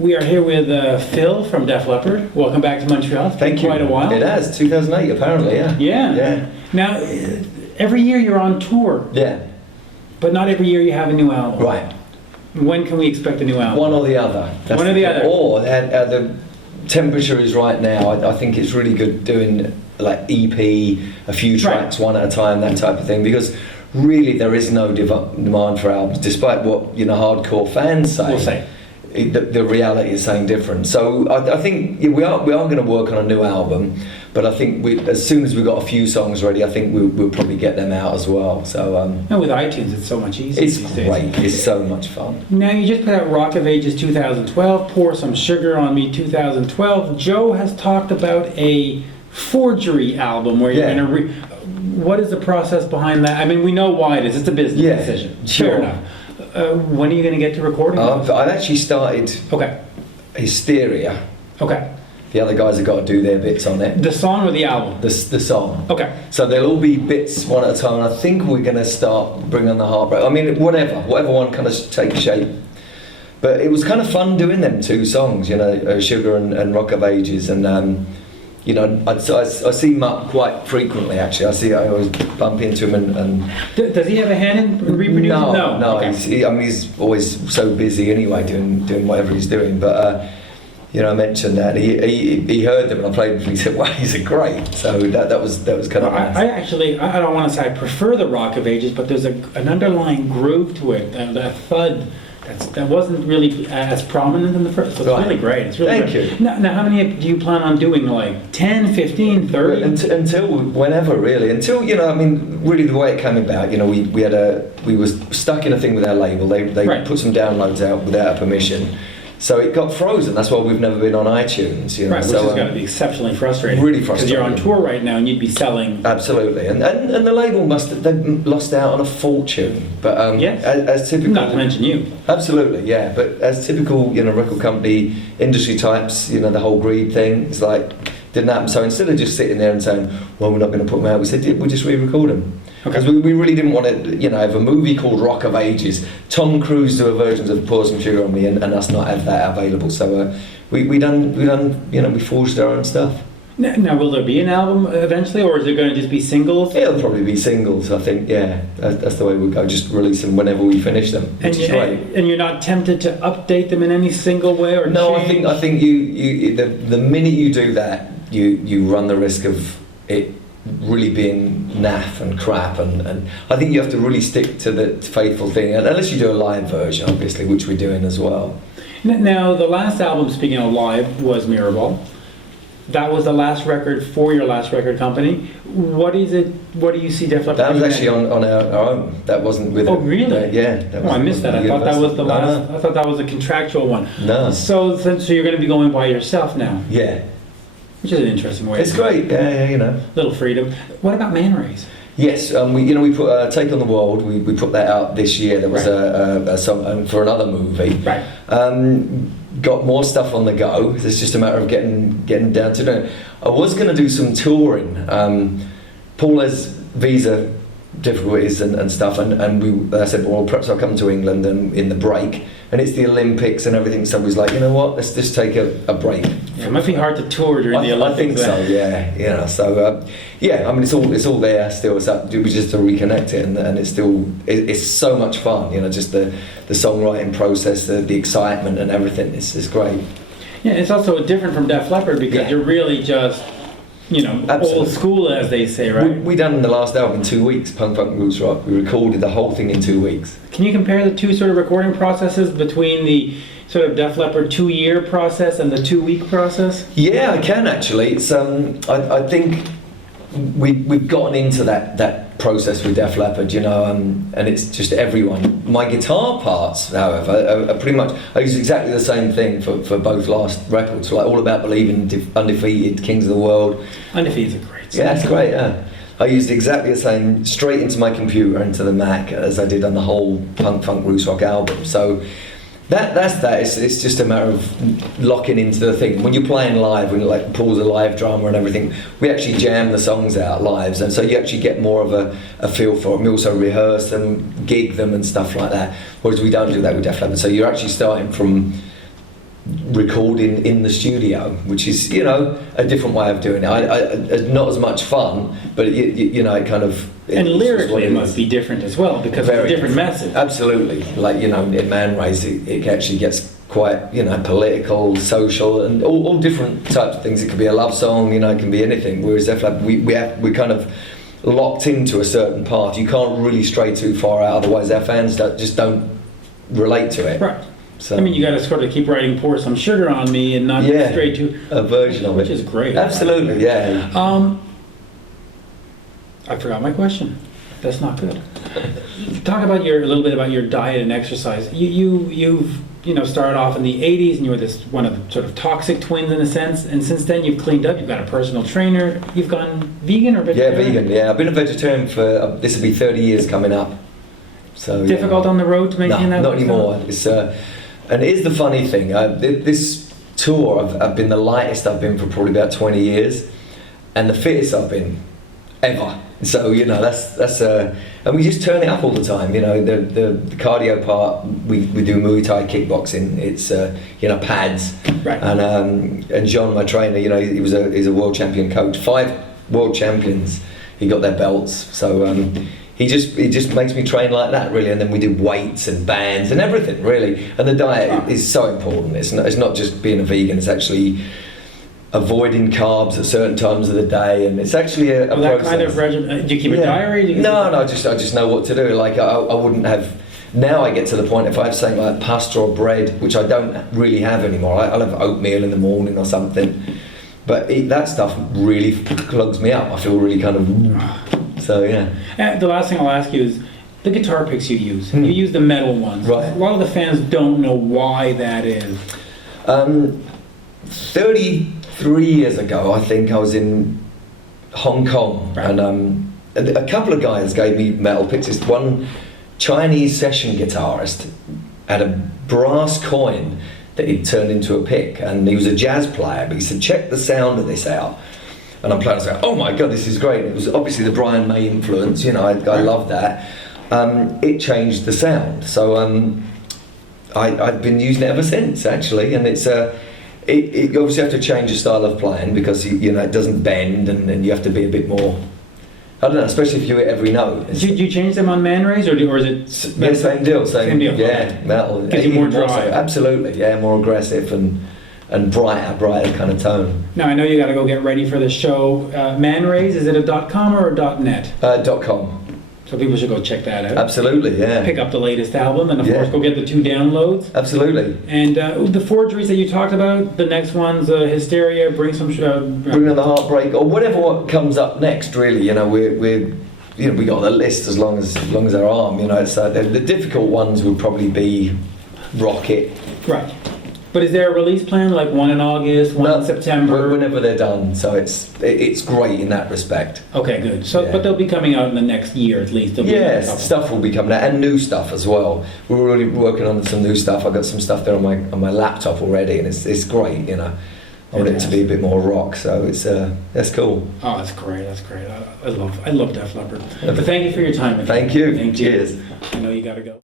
We are here with Phil from Def Leppard. Welcome back to Montreal. It's been Thank you. quite a while. It has, 2008 apparently, yeah. Yeah. Now, every year you're on tour, Yeah, but not every year you have a new album. right. When can we expect a new album? One or the other. One or the other. Or the temperature is right now. I think it's really good doing like EP, a few tracks, one at a time, that type of thing, because really there is no demand for albums, despite what hardcore fans say. We'll say. The reality is saying different. So I think we are going to work on a new album, but I think as soon as we've got a few songs ready, I think we'll probably get them out as well. So and with iTunes, it's so much easier. it's these great. days. It's so much fun. Now, you just put out Rock of Ages 2012, Pour Some Sugar on Me 2012. Joe has talked about a forgery album where you're Yeah. going to what is the process behind that? I mean, we know why it is. It's a business Yeah, decision. sure. Fair enough. When are you going to get to recording? I've actually started Okay. Hysteria. Okay. The other guys have got to do their bits on it. The song or the album? The song. Okay. So there'll all be bits one at a time. And I think we're going to start bringing on the heartbreak. I mean, whatever one kind of takes shape. But it was kind of fun doing them two songs, Sugar and Rock of Ages. And I see Mutt quite frequently. Actually, I always bump into him and Does he have a hand in reproducing? No. Okay. He's always so busy anyway, doing whatever he's doing. But I mentioned that he heard them and I played them. And he said, "Wow, these are great." So that was kind of nice. I actually, I don't want to say I prefer the Rock of Ages, but there's an underlying groove to it, that thud. That wasn't really as prominent in the first, so it's really great. It's really Thank great. you. Now, how many do you plan on doing? Like 10, 15, 30? Until whenever, really. Until really the way it came about. We were stuck in a thing with our label. They Right. put some downloads out without our permission, so it got frozen. That's why we've never been on iTunes. Right, which so, is going to be exceptionally frustrating. Really Because you're on frustrating. tour right now and you'd be selling. Absolutely, and the label they've lost out on a fortune. But Yes. as typical, Not to mention you. absolutely, yeah. But as typical, record company industry types, the whole greed thing, it's like didn't happen. So instead of just sitting there and saying, "Well, we're not going to put them out," we said, "We'll just re-record them." Because we really didn't want to, have a movie called Rock of Ages, Tom Cruise do a version of Pour Some Sugar on Me, and us not have that available. So we forged our own stuff. Now, will there be an album eventually, or is it going to just be singles? It'll probably be singles, I think. Yeah, that's the way we'll go. Just release them whenever we finish them, which is great. And you're not tempted to update them in any single way or No, change? I think you the minute you do that, you run the risk of it really being naff and crap, and I think you have to really stick to the faithful thing, unless you do a live version, obviously, which we're doing as well. Now, the last album, speaking of live, was Mirrorball. That was the last record for your last record company. What is it? What do you see Def Leppard? That was doing actually on our own. That wasn't with. Oh, really? Yeah. Oh, I missed that. I thought that was the last. I thought that was a contractual one. No. So you're going to be going by yourself now, Yeah. which is an interesting way. It's great. Yeah. Little freedom. What about Man Rays? Yes, we put Take on the World. We put that out this year. There was a song for another movie. Right. Got more stuff on the go. It's just a matter of getting down to it. I was going to do some touring. Paul has visa difficulties and stuff, and I said, well, perhaps I'll come to England in the break. And it's the Olympics and everything, so I was like, you know what? Let's just take a break. Yeah, it might be hard to tour during the Olympics. I think so. Yeah. So it's all there still. It's up. We just to reconnect it, and it's so much fun. Just the songwriting process, the excitement, and everything. It's great. Yeah, it's also different from Def Leppard because you're really just, Absolutely. old school, as they say, right? We done the last album in 2 weeks, Punk Roots Rock. We recorded the whole thing in 2 weeks. Can you compare the two sort of recording processes between the sort of Def Leppard 2-year process and the 2-week process? Yeah, I can actually. It's I think we've gotten into that process with Def Leppard, and it's just everyone. My guitar parts, however, are pretty much. I use exactly the same thing for both last records. Like All About Believing, Undefeated, Kings of the World. Undefeated is a great song. Yeah, that's great. Yeah. I used exactly the same straight into my computer, into the Mac, as I did on the whole Punk Roots Rock album. So that's that. It's just a matter of locking into the thing. When you're playing live, when like Paul's a live drummer and everything, we actually jam the songs out live, and so you actually get more of a feel for it. We also rehearse them, gig them, and stuff like that. Whereas we don't do that with Def Leppard. So you're actually starting from recording in the studio, which is, you know, a different way of doing it. It's not as much fun, but you know, it kind of. And lyrically, it must be different as well, because it's a different message. Absolutely, like, you know, in Man Race, it actually gets quite, you know, political, social, and all different types of things. It could be a love song, you know, it can be anything. Whereas Def Leppard, we're kind of locked into a certain part. You can't really stray too far out, otherwise our fans just don't relate to it. Right. So, I mean, you got to sort of keep writing "Pour Some Sugar on Me" and not get straight to a version of it, which is great. Absolutely, yeah. I forgot my question. That's not good. Talk about a little bit about your diet and exercise. You've started off in the '80s, and you were one of the sort of toxic twins in a sense. And since then, you've cleaned up. You've got a personal trainer. You've gone vegan or vegetarian? Yeah, vegan. Yeah, I've been a vegetarian for this will be 30 years coming up. So difficult on the road to maintain that? Not anymore. It's and it is the funny thing. This tour, I've been the lightest I've been for probably about 20 years, and the fittest I've been ever. So, you know, that's and we just turn it up all the time. You know, the cardio part, we do Muay Thai kickboxing. It's you know, pads. Right. And John, my trainer, you know, he's a world champion coach. 5 world champions, he got their belts. So he just makes me train like that, really. And then we do weights and bands and everything, really. And the diet is so important. It's not just being a vegan. It's actually avoiding carbs at certain times of the day, and it's actually a that process. kind of regimen. Do you keep a diary? No, I just know what to do. Like I wouldn't have. Now I get to the point, if I have something like pasta or bread, which I don't really have anymore. I'll have oatmeal in the morning or something, but that stuff really clogs me up. I feel really kind of. So yeah. And the last thing I'll ask you is the guitar picks you use. You use the metal ones. Right. A lot of the fans don't know why that is. 33 years ago, I think I was in Hong Kong, right. and a couple of guys gave me metal picks. This one Chinese session guitarist had a brass coin that he'd turned into a pick, and he was a jazz player, but he said, check the sound of this out. And I'm playing, I was like, oh my god, this is great. It was obviously the Brian May influence, you know, I love that. It changed the sound, so I've been using it ever since, actually, and it's you obviously have to change your style of playing, because you know, it doesn't bend, and you have to be a bit more, I don't know, especially if you hit every note. Do you change them on Man Rays, or is it? Yeah, same deal. Same deal. Yeah, metal. Gives you more drive. So, absolutely, yeah, more aggressive and brighter kind of tone. Now I know you got to go get ready for the show. Man Rays, is it a .com or a .net? .com. So people should go check that out. Absolutely, yeah. Pick up the latest album, and of course go get the 2 downloads. Absolutely. And the forgeries that you talked about, the next one's Hysteria, Bring Some... Bring on the Heartbreak, or what comes up next, really. You know, we got the list as long as our arm, you know. So the difficult ones would probably be Rocket. Right. But is there a release plan, like one in August, one in September? Whenever they're done, so it's great in that respect. Okay, good. So, but they'll be coming out in the next year at least. Yes, stuff will be coming out, and new stuff as well. We're really working on some new stuff. I've got some stuff there on my laptop already, and it's great, you know. I want it to be a bit more rock, so that's cool. Oh, that's great. That's great. I love Def Leppard. But thank you for your time. Thank you. Cheers. I know you got to go.